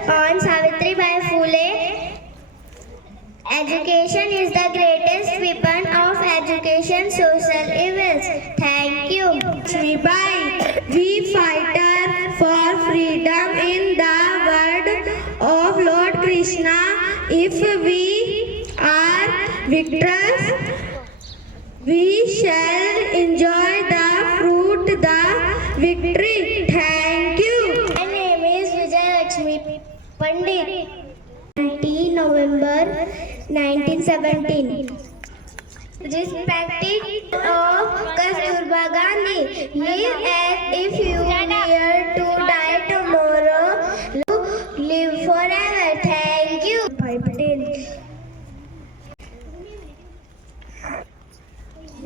on Savitribai Phule. Education is the greatest weapon of education social evils. Thank you. Lakshmibai, we fighter for freedom in the word of Lord Krishna. If we are victors, we shall enjoy the fruit, the victory. Thank you. My name is Vijay Lakshmi Pandit. 19 November 1917. Respected of Kasturba Gandhi, live as if you were to die tomorrow. Live forever. Thank you.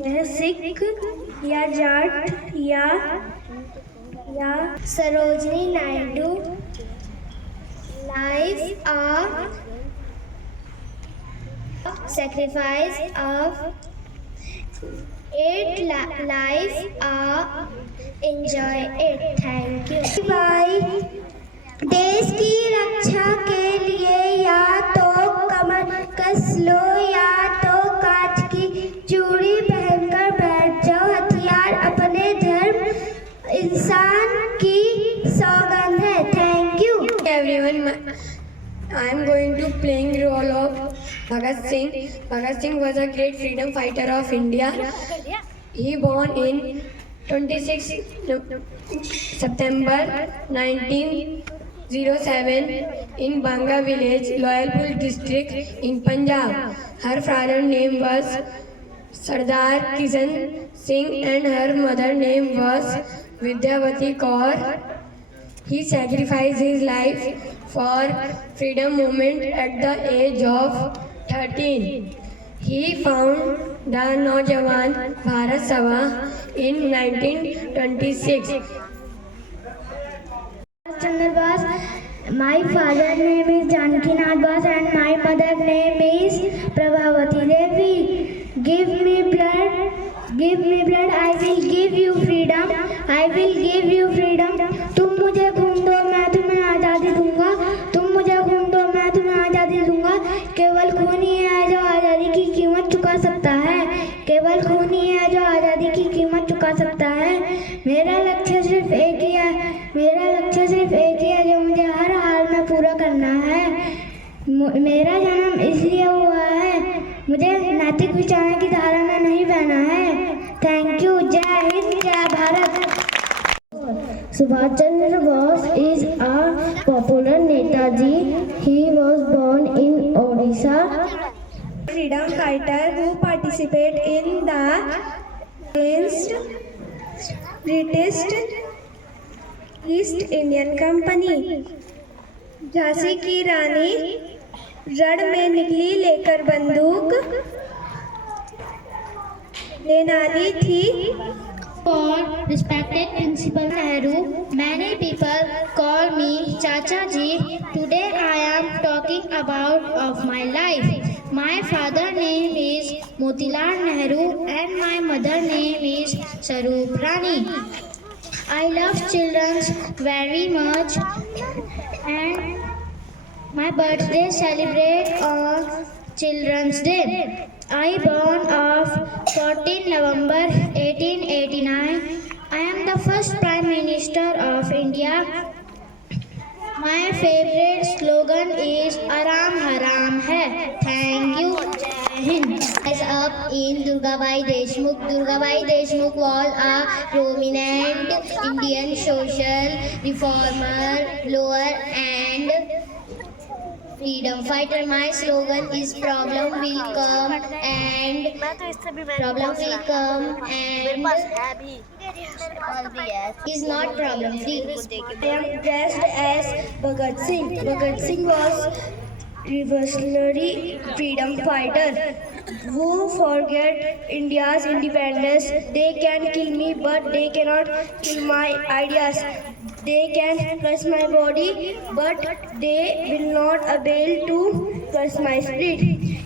यह सिख या जाट या Sarojini Naidu, life of sacrifice of it, life of enjoy it. Thank you. भाई देश की रक्षा के लिए या तो कमर कस लो या तो कांच की चूड़ी पहनकर बैठ जाओ। हथियार अपने धर्म इंसान की सौगंध है। Thank you Everyone, I am going to playing role of Bhagat Singh. Bhagat Singh was a great freedom fighter of India. He born in 26 September 1907 in Banga village, Loyalpur district in Punjab. Her father name was Sardar Kishan Singh and her mother name was Vidyavati Kaur. He sacrificed his life for freedom movement at the age of 13. He found the Naujawan Bharat Sabha in 1926. Chandra Bas. My father name is Janakinath Bas and my mother name is Prabhavati Devi. Give me blood, I will give you freedom, I will give you freedom. तुम मुझे खून दो मैं तुम्हें आज़ादी दूंगा, तुम मुझे खून दो मैं तुम्हें आज़ादी दूंगा। केवल खून ही है जो आज़ादी की कीमत चुका सकता है, केवल खून ही है जो आज़ादी की कीमत चुका सकता है। मेरा लक्ष्य सिर्फ एक ही है, मेरा लक्ष्य सिर्फ एक ही है जो मुझे हर हाल में पूरा करना है। मेरा जन्म इसलिए हुआ है, मुझे नैतिक विचारों की धारा में नहीं बहना है। Thank you. जय हिंद, जय Bharat. Subhash Chandra Bose is a popular Netaji. He was born in Odisha. Freedom fighter who participated in the against British East Indian Company. Jhansi की रानी रण में निकली लेकर बंदूक, देनाली थी। For respected Principal Nehru, many people call me Chacha Ji. Today I am talking about of my life. My father name is Motilal Nehru and my mother name is Saroop Rani. I love children very much and my birthday celebrate on Children's Day. I born of 14 November 1889. I am the first Prime Minister of India. My favorite slogan is Aram Haram hai. Thank you. Jai Hind. Rise up in Durgabai Deshmukh. Durgabai Deshmukh was a prominent Indian social reformer, lawyer and freedom fighter. My slogan is problem will come and is not problem free. I am dressed as Bhagat Singh. Bhagat Singh was revolutionary freedom fighter who forget India's independence. They can kill me, but they cannot kill my ideas. They can crush my body, but they will not able to crush my spirit.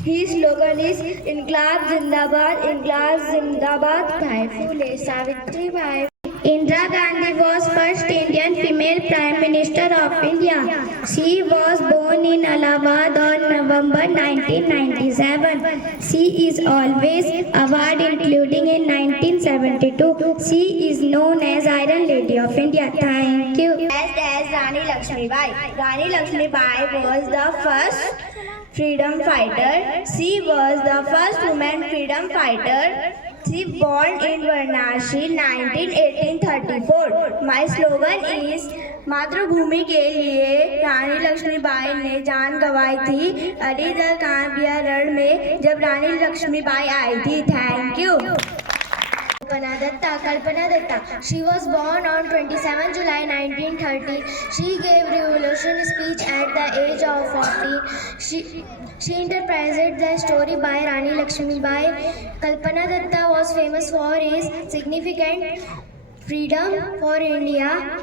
His slogan is Inqilab Zindabad, Inqilab Zindabad. Bhai Phule Savitribai Indira Gandhi was first Indian female Prime Minister of India. She was born in Allahabad on November 1997. She is always award including in 1972. She is known as Iron Lady of India. Thank you. As Rani Lakshmibai. Rani Lakshmibai was the first freedom fighter. She was the first woman freedom fighter. She born in Varanasi 1834. My slogan is मातृभूमि के लिए रानी लक्ष्मीबाई ने जान गंवाई थी अलीगढ़ कांबिया रण में जब रानी लक्ष्मीबाई आई थी. Thank you. Kalpana Datta. She was born on 27 July 1930. She gave revolution speech at the age of 14. She interpreted the story by Rani Lakshmibai. Kalpana Datta was famous for his significant freedom for India.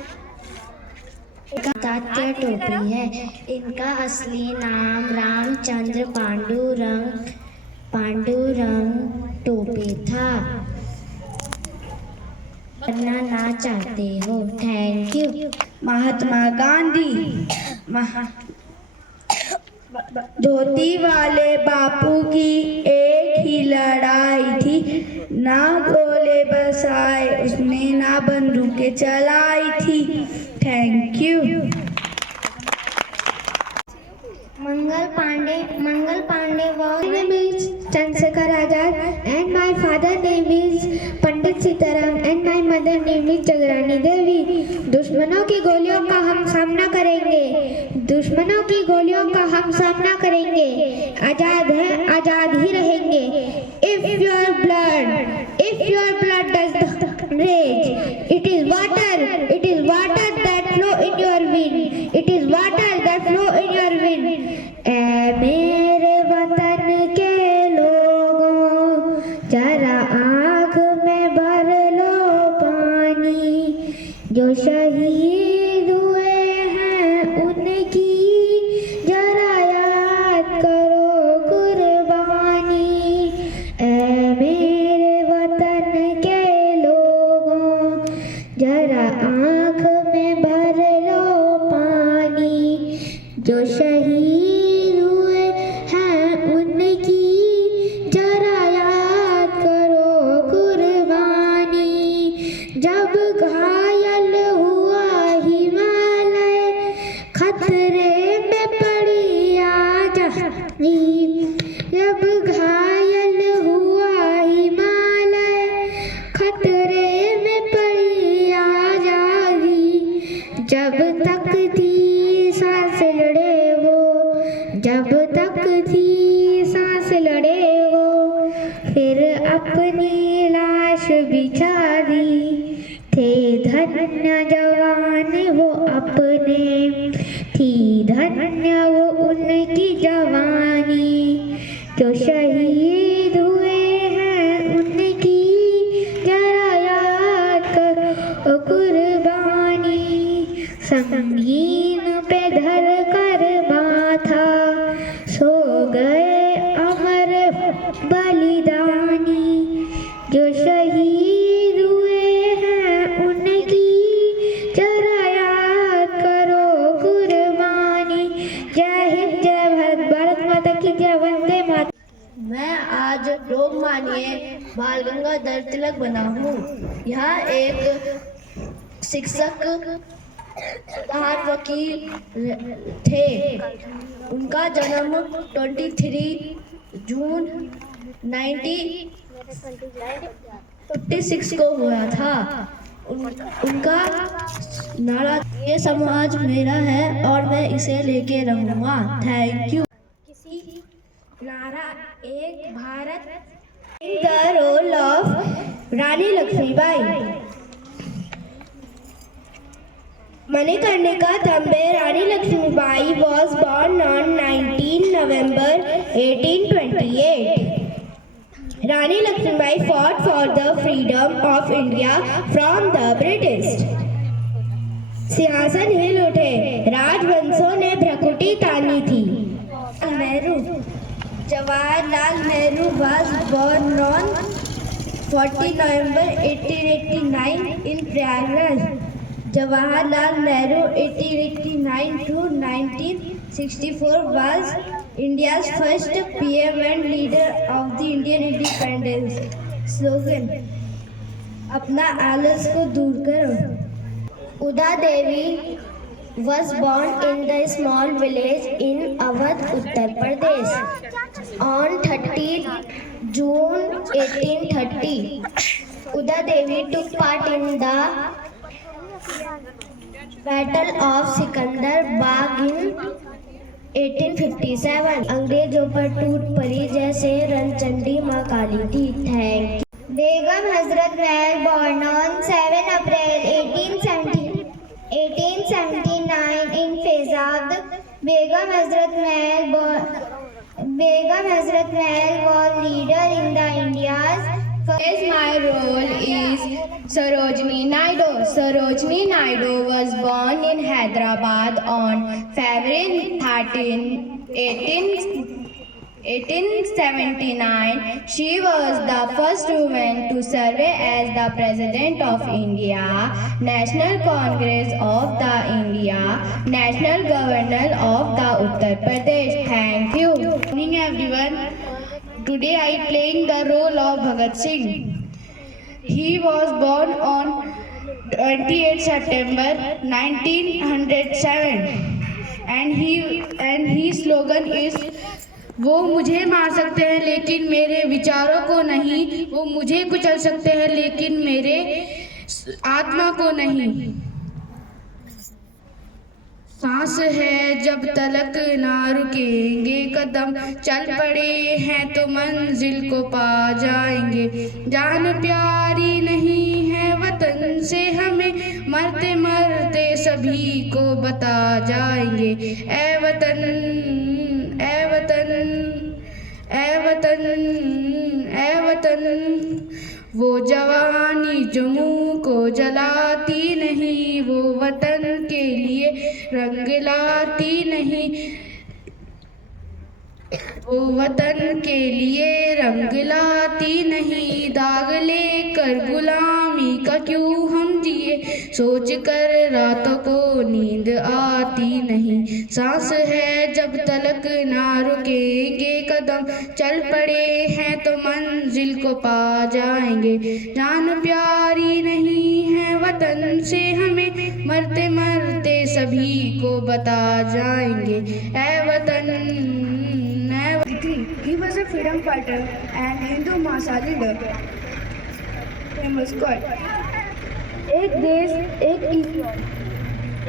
Tatya टोपी है. इनका असली नाम रामचंद्र पांडुरंग टोपे था. करना ना चाहते हो. Thank you. महात्मा गांधी. धोती वाले बापू की एक ही लड़ाई थी. ना गोले बरसाए उसने ना बंदूकें चलाई थी. Thank you. Mangal Pandey was. My name is Chandrasekhar Azad and my father name is Pandit Sitaram and my mother name is Jagrani Devi. दुश्मनों की गोलियों का हम सामना करेंगे. दुश्मनों की गोलियों का हम सामना करेंगे. आजाद है, आजाद ही रहेंगे. If your blood does not rage, it is water that flow in your vein. It is water that flow in your vein. ऐ मेरे वतन के लोगों जरा आँख में भर लो पानी. जो शहीद हुए हैं उनकी जरा याद करो कुर्बानी. ऐ मेरे वतन के लोगों जरा आँख में भर लो पानी. जो शहीद हुए हैं उनकी जरा याद करो कुर्बानी. जब घायल हुआ हिमालय खतरे में पड़ी आजादी. जब घायल हुआ हिमालय खतरे में पड़ी आजादी. जब तक थी सांस लड़े वो, जब तक थी सांस लड़े वो, फिर अपनी लाश बिछा दी. थे धन्य जवान वो अपने, थी धन्य वो उनकी जवानी. जो शहीद हुए हैं उनकी जरा याद करो कुर्बानी. संगीन पे धर कर माथा सो गए अमर बलिदानी. जो शहीद हुए हैं उनकी जरा याद करो कुर्बानी. जय हिंद, जय भारत. भारत माता की जय. वंदे मातरम. मैं आज लोकमान्य बाल गंगाधर तिलक बना हूँ. यहाँ एक शिक्षक सुधार वकील थे. उनका जन्म 23 जून 1956 को हुआ था. उनका नारा ये समाज मेरा है और मैं इसे लेके रहूँगा. Thank you. नारा एक Bharat. The role of Rani Lakshmibai. Manikarnika Thambe Rani Lakshmibai was born on 19 November 1828. Rani Lakshmibai fought for the freedom of India from the British. सिंहासन हिल उठे, राजवंशों ने भ्रकुटी तानी थी. Nehru. Jawaharlal Nehru was born on 14 November 1889 in Prayagraj. Jawaharlal Nehru 1889 to 1964 was India's first PM and leader of the Indian independence. Slogan: अपना आलस को दूर करो. Uda Devi was born in the small village in Awadh, Uttar Pradesh on 30 June 1830. Uda Devi took part in the Battle of Sikandar Bagh in 1857. अंग्रेजों पर टूट पड़ी जैसे रणचंडी माँ काली थी. Thank you. Begum Hazrat Mahal born on 7 April 1879 in Faizabad. Begum Hazrat Mahal was leader in the India's Yes, my role is Sarojini Naidu. Sarojini Naidu was born in Hyderabad on February 13, 1879. She was the first woman to serve as the President of India, National Congress of the India, National Governor of the Uttar Pradesh. Thank you. Good morning everyone. Today I playing the role of Bhagat Singh. He was born on 28 September 1907 and his slogan is वो मुझे मार सकते हैं लेकिन मेरे विचारों को नहीं, वो मुझे कुचल सकते हैं लेकिन मेरे आत्मा को नहीं. सांस है जब तलक ना रुकेंगे कदम, चल पड़े हैं तो मंजिल को पा जाएंगे. जान प्यारी नहीं है वतन से हमें, मरते मरते सभी को बता जाएंगे. ए वतन ए वतन ए वतन ए वतन, वो जवानी जो मुँह को जलाती नहीं, वो वतन के लिए रंग लाती नहीं, वो वतन के लिए रंग लाती नहीं. दाग लेकर गुलामी का क्यों हम जिए, सोच कर रातों को नींद आती नहीं. सांस है जब तलक ना रुकेंगे कदम, चल पड़े हैं तो मंजिल को पा जाएंगे. जान प्यारी नहीं है वतन से हमें, मरते मरते सभी को बता जाएंगे. ए वतन. He was a freedom fighter and Hindu Mahasa leader. Famous quote: एक देश एक ईश्वर.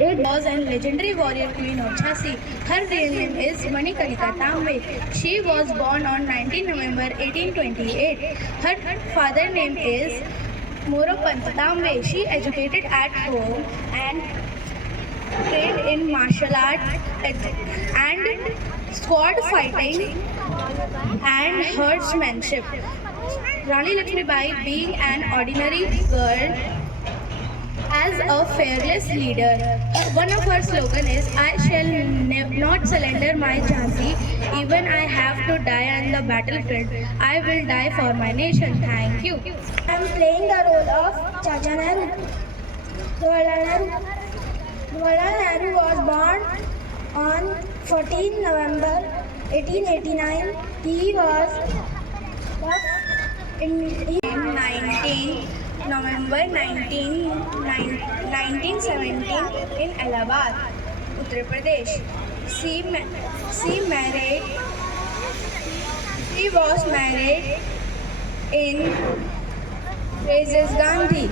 It was a legendary warrior queen of Jhansi. Her real name is Manikarnika Tambe. She was born on 19 November 1828. Her father's name is Moropant Tambe. She educated at home and trained in martial art and sword fighting and horsemanship. Rani Lakshmibai, being an ordinary girl, as a fearless leader. One of her slogan is, I shall not surrender my Jhansi, even I have to die on the battlefield. I will die for my nation. Thank you. I am playing the role of Chacha Nehru. Jawaharlal Nehru was born on 14 November 1889. He was in 19 November 1917 in Allahabad, Uttar Pradesh. She was married in Rajiv Gandhi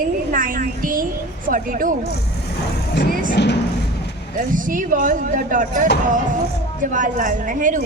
in 1942. She was the daughter of Jawaharlal Nehru.